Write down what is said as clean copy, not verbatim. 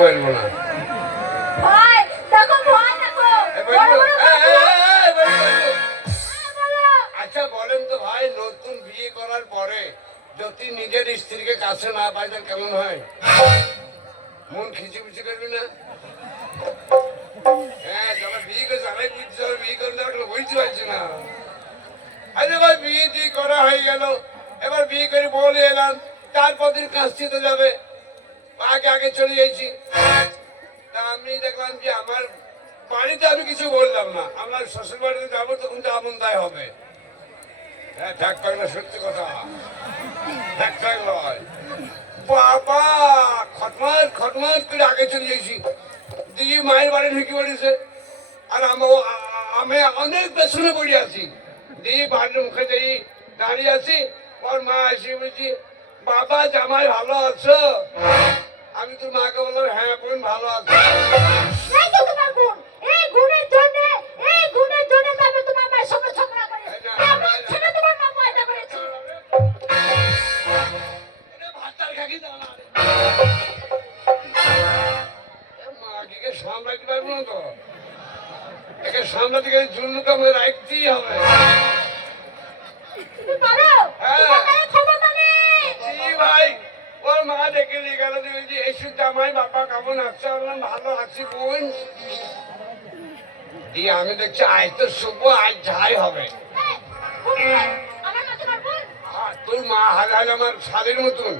বলবো না ভাই দেখো ভয় দেখো আচ্ছা বলেন তো ভাই, নতুন বিয়ে করার পরে যদি নিজের স্ত্রীকে কাছে না পাই তাহলে কেমন হয়? মন খিচিমিচি করবি না? হ্যাঁ, যারা বিয়ে করে জানাই বুঝতে হবে, বিয়ে করে তারা বুঝতে পারছি না। আরে ভাই বিয়ে টি করা হয়ে গেল, এবার বিয়ে করে বলে এলাম, তারপর দিন কাজটিতে যাবে, আগে আগে চলে যাইছি। তা আমি দেখলাম যে আমার বাড়িতে আমি কিছু বললাম না, আমার শ্বশুর বাড়িতে যাবো তখন তো আমন দায় হবে। হ্যাঁ ঠ্যাক পাগলা, সত্যি কথা, ঠ্যাক পাগলা হয় বাবা। খটমার খটমার করে আগে চলে যাইছি, দিদি মায়ের বাড়ি ঢুকে পড়েছে, আর আমি অনেক পেছনে পড়ে আছি। দিদি বাড়ির মুখে যাই দাঁড়িয়ে আছি, ওর মা এসে বলছি, বাবা জামাই ভালো আছো? আমি তোর মাকে বললাম, হ্যাঁ বোন ভালো আছো। এই তো তোমার গুণ, এই গুণের জন্য তো আমি তোমার মায়ের সঙ্গে ঝগড়া করেছি। এমন ছেলে তোমার মা পয়দা করেছে। ভাতটার খাকি দাও না, মাকে সামলাতে পারবো না তো, একে সামলাতে গেলে জন্য তো আমাকে রাখতেই হবে। তুমি পারো? হ্যাঁ। তোমার গায়ে ক্ষমতা নেই। জি ভাই, ওর মা ডেকে নিয়ে গেল, যে এসে জামাই বাবা কেমন আছে? বললাম ভালো আছি বোন। দিয়ে আমি দেখছি আজ তো শুভ, আজ যাই হবে। আমার মা তোমার বোন? তোর মা হাজার আমার শালীর মতন।